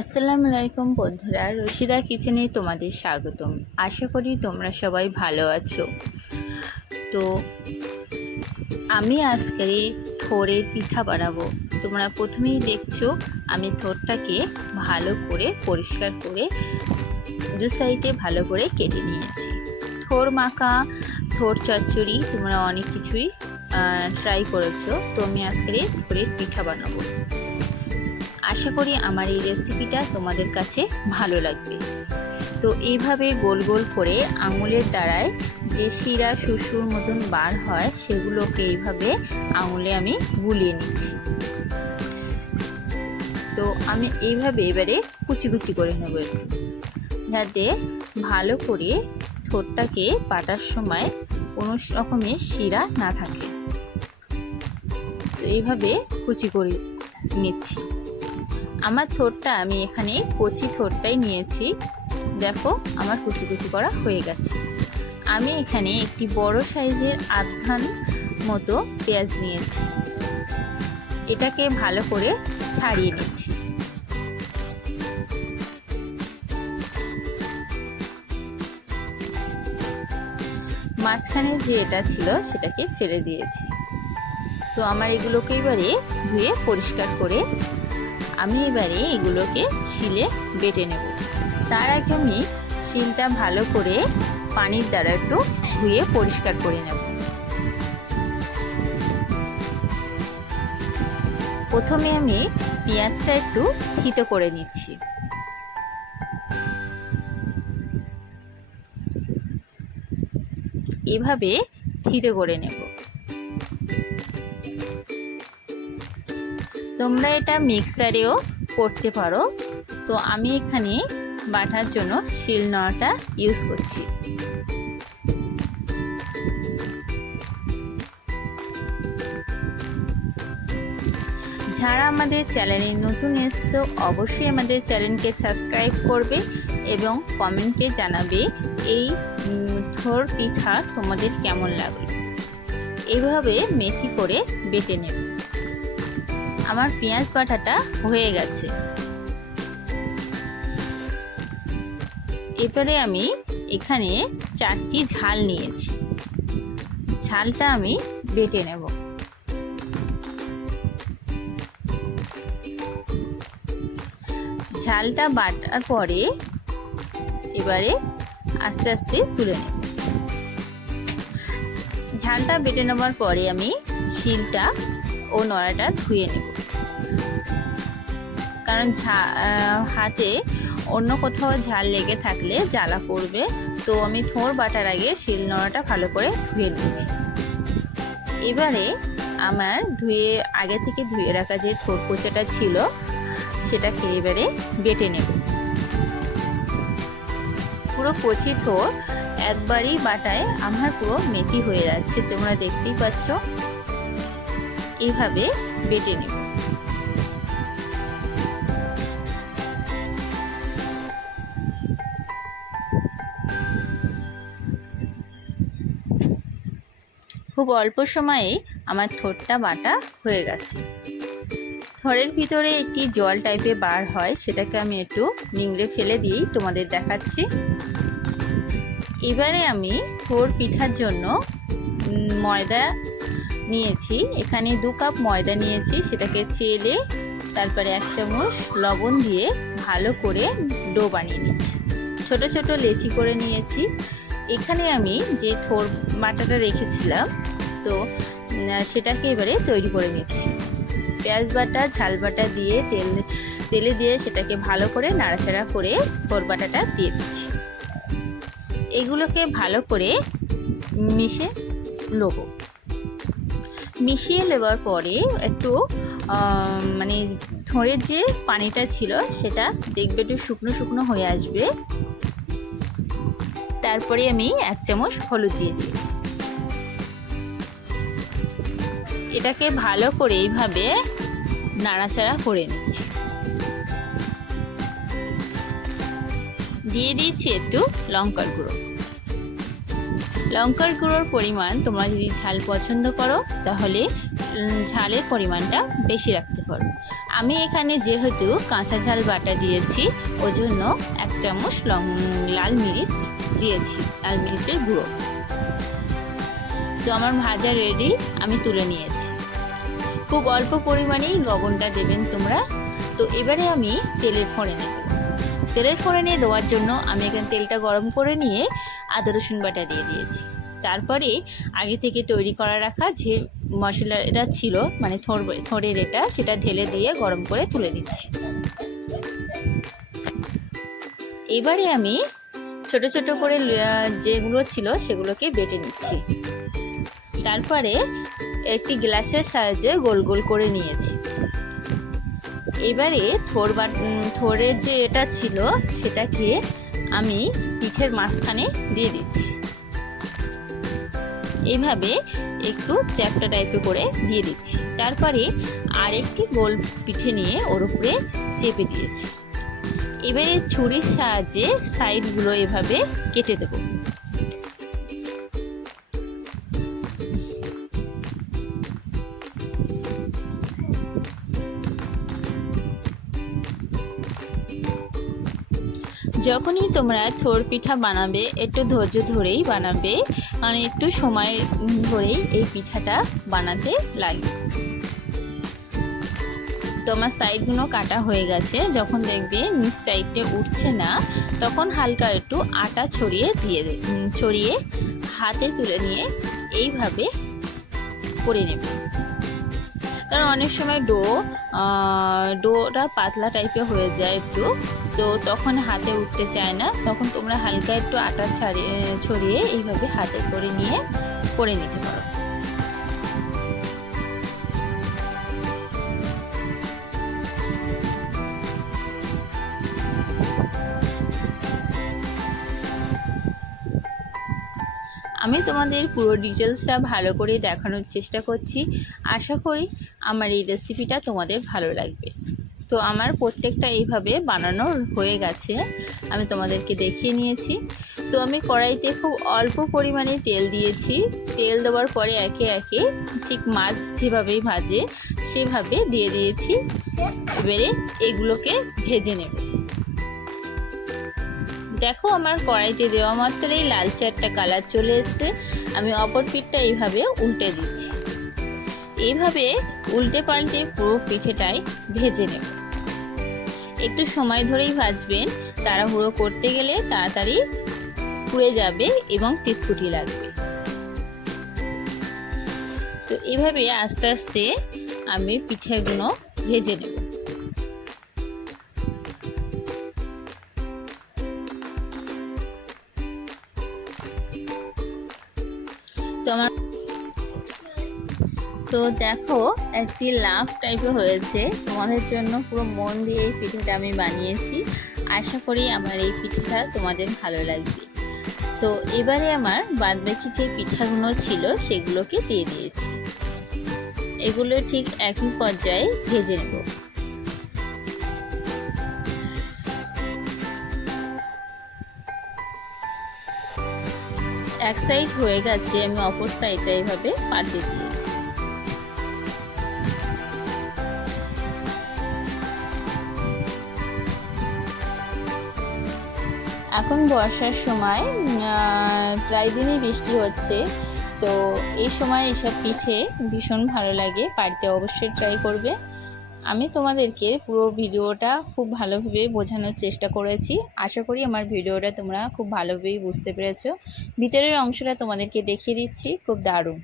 আসসালামু আলাইকুম বন্ধুরা, রশিদা কিচেনে তোমাদের স্বাগতম। আশা করি তোমরা সবাই ভালো আছো। তো আমি আজকে থোড়ের পিঠা বানাবো। তোমরা প্রথমেই দেখছো আমি থোড়টাকে ভালো করে পরিষ্কার করে দু সাইডে ভালো করে কেটে নিয়েছি। থোড় মাখা, থোড় চচ্চড়ি তোমরা অনেক কিছুই ট্রাই করেছো। তো আমি আজকে থোড়ের পিঠা বানাবো। আশা করি আমার এই রেসিপিটা তোমাদের কাছে ভালো লাগবে। তো এইভাবে গোল গোল করে আঙুলের দ্বারায় যে শিরা শুশুর মতন বার হয় সেগুলোকে এইভাবে আঙুলে আমি গুলিয়ে নিচ্ছি। তো আমি এইভাবে এবারে কুচি কুচি করে নেব, যাতে ভালো করে ঠোঁটটাকে পাটার সময় কোনো রকমের শিরা না থাকে। তো এইভাবে কুচি করে নিচ্ছি। আমার থোড়টা আমি এখানে কচি থোড়টাই নিয়েছি। দেখো আমার কুচি কুচি করা হয়ে গেছে। আমি এখানে একটি বড় সাইজের আধান মতো পেঁয়াজ নিয়েছি। এটাকে ভালো করে ছাড়িয়ে নিচ্ছি। মাঝখানে যে এটা ছিল সেটাকে ফেলে দিয়েছি। তো আমার এগুলোকে এবারে ধুয়ে পরিষ্কার করে আমি এবারে এগুলোকে শিলে বেটে নেব। তার আগে আমি শিলটা ভালো করে পানির দ্বারা একটু ধুয়ে পরিষ্কার করে নেব। প্রথমে আমি পেঁয়াজটা একটু থেতো করে নিচ্ছি। এভাবে থেতো করে নেব। তোমরা এটা মিক্সারেও করতে পারো। তো আমি এখানে বাটার জন্য শিলনোড়াটা ইউজ করছি। যারা আমাদের চ্যানেলে নতুন এসছো অবশ্যই আমাদের চ্যানেলকে সাবস্ক্রাইব করবে এবং কমেন্টে জানাবে এই থোড় পিঠা তোমাদের কেমন লাগলো। এইভাবে মেথি করে বেটে নেবে। আমার পেঁয়াজ বাটাটা হয়ে গেছে। এবারে আমি এখানে 4টি ঝাল নিয়েছি। ঝালটা আমি বেটে নেব। ঝালটা বাটার পরে এবারে আস্তে আস্তে তুলে নেব। ঝালটা বেটে নেওয়ার পরে আমি শিলটা ও নোড়াটা ধুয়ে নেব, কারণ হাতে অন্য কোথাও ঝাল লেগে থাকলে জ্বালা করবে। তো আমি থোড় বাটার আগে শিল নোড়াটা ভালো করে ধুয়ে নিচ্ছি। এবারে আমার আগে থেকে ধুয়ে রাখা যে থোড় কোচাটা ছিল সেটাকে এবারে বেটে নেব। পুরো কচি থোড় একবারই বাটায় আমার পুরো মেথি হয়ে যাচ্ছে, তোমরা দেখতেই পাচ্ছ। এইভাবে বেটে নেব। খুব অল্প সময়ে আমার থোড়টা বাটা হয়ে গেছে। থোড়ের ভিতরে একটি জল টাইপের বার হয়, সেটাকে আমি একটু নিংড়ে ফেলে দিয়েই তোমাদের দেখাচ্ছি। এবারে আমি থোড় পিঠার জন্য ময়দা নিয়েছি। এখানে 2 কাপ ময়দা নিয়েছি। সেটাকে চেলে তারপরে 1 চামচ লবণ দিয়ে ভালো করে ডো বানিয়ে নিচ্ছি। ছোট ছোট লেচি করে নিয়েছি। এখানে আমি যে থোড় বাটাটা রেখেছিলাম তো সেটাকে এবারে তৈরি করে নিচ্ছি। পেঁয়াজ বাটা, ঝাল বাটা দিয়ে তেলে দিয়ে সেটাকে ভালো করে নাড়াচাড়া করে থোড় বাটাটা দিয়ে দিচ্ছি। এগুলোকে ভালো করে মিশিয়ে নেবার পরে একটু থোড়ের যে পানিটা ছিল সেটা দেখবে একটু শুকনো শুকনো হয়ে আসবে। তারপরে আমি 1 চামচ হলুদ দিয়ে দিয়েছি। এটাকে ভালো করে এইভাবে নাড়াচাড়া করে নিচ্ছি। দিয়ে দিচ্ছি একটু লঙ্কার গুঁড়ো। লঙ্কার গুঁড়োর পরিমাণ তোমরা যদি ঝাল পছন্দ করো তাহলে ঝালের পরিমাণটা বেশি রাখতে পারো। আমি এখানে যেহেতু কাঁচা ঝাল বাটা দিয়েছি ওই জন্য 1 চামচ লাল মিরিচ দিয়েছি, লাল মিরিচের গুঁড়ো। তো আমার ভাজা রেডি, আমি তুলে নিয়েছি। খুব অল্প পরিমাণেই লবণটা দেবেন তোমরা। তো এবারে আমি তেলের ফোড়নে দেবো। তেলের ফোড়নে দেওয়ার জন্য আমি এখানে তেলটা গরম করে নিয়ে আদা রসুন বাটা দিয়ে দিয়েছি। তারপরে আগে থেকে তৈরি করা রাখা যে মশলাটা ছিল মানে থোড়ের এটা, সেটা ঢেলে দিয়ে গরম করে তুলে দিচ্ছি। এবারে আমি ছোট ছোট করে যেগুলো ছিল সেগুলোকে বেটে নিচ্ছি। তারপরে একটি গ্লাসের সাহায্যে গোল গোল করে নিয়েছি। এবারে থোড়ের যে এটা ছিল সেটাকে আমি পিঠের মাঝখানে দিয়ে দিচ্ছি। এইভাবে একটু চ্যাপ্টা টাইপের করে দিয়ে দিচ্ছি। তারপরে আরেকটি গোল পিঠে নিয়ে ওর উপরে চেপে দিয়েছি। এবারে ছুরির সাহায্যে সাইডগুলো এভাবে কেটে দেব। যখনই তোমরা থোড় পিঠা বানাবে একটু ধৈর্য ধরেই বানাবে, কারণ একটু সময় ধরেই এই পিঠাটা বানাতে লাগে। তোমার সাইডগুলো কাটা হয়ে গেছে, যখন দেখবে নিচ সাইডে উঠছে না তখন হালকা একটু আটা ছড়িয়ে হাতে তুলে নিয়ে এইভাবে করে নেবে। কারণ অনেক সময় ডোটা পাতলা টাইপের হয়ে যায় একটু, তো তখন হাতে উঠতে চায় না, তখন তোমরা হালকা একটু আটা ছড়িয়ে এইভাবে হাতে করে নিয়ে করে নিতে পারো। আমি তোমাদের পুরো ডিটেলসটা ভালো করে দেখানোর চেষ্টা করছি। আশা করি আমার এই রেসিপিটা তোমাদের ভালো লাগবে। তো আমার প্রত্যেকটা এইভাবে বানানো হয়ে গেছে, আমি তোমাদেরকে দেখিয়ে নিয়েছি। তো আমি কড়াইতে খুব অল্প পরিমাণে তেল দিয়েছি। তেল দেওয়ার পরে একে একে ঠিক মাছ যেভাবেই ভাজে সেভাবে দিয়ে দিয়েছি। এবারে এগুলোকে ভেজে নেব। দেখো আমার কড়াইতে দেওয়া মাত্রই লালচে একটা কালার চলে এসছে। আমি অপর পিঠটা এইভাবে উল্টে দিচ্ছি। এইভাবে উল্টে পাল্টে পুরো পিঠেটাই ভেজে নেব। একটু সময় ধরেই ভাজবেন, তাড়াহুড়ো করতে গেলে তাড়াতাড়ি পুড়ে যাবে এবং তিতকুটি লাগবে। তো এইভাবে আস্তে আস্তে আমি পিঠেগুলো ভেজে নেব। তো দেখো একটি লাভ টাইপের হয়েছে, তোমাদের জন্য পুরো মন দিয়ে এই পিঠেটা আমি বানিয়েছি। আশা করি আমার এই পিঠেটা তোমাদের ভালো লাগবে। তো এবারে আমার বাদবাকি যে পিঠাগুলো ছিল সেগুলোকে দিয়ে দিয়েছি। এগুলো ঠিক একই পর্যায়ে ভেজে নেব। এক সাইড হয়ে গেছে, আমি অপর সাইডটা এইভাবে পাল্টে দিয়েছি। এখন বর্ষার সময় প্রায় দিনই বৃষ্টি হচ্ছে, তো এই সময় এসব পিঠে ভীষণ ভালো লাগে, বাড়িতে অবশ্যই ট্রাই করবে। আমি তোমাদেরকে পুরো ভিডিওটা খুব ভালোভাবে বোঝানোর চেষ্টা করেছি। আশা করি আমার ভিডিওটা তোমরা খুব ভালোভাবেই বুঝতে পেরেছো। ভিতরের অংশটা তোমাদেরকে দেখিয়ে দিচ্ছি, খুব দারুণ।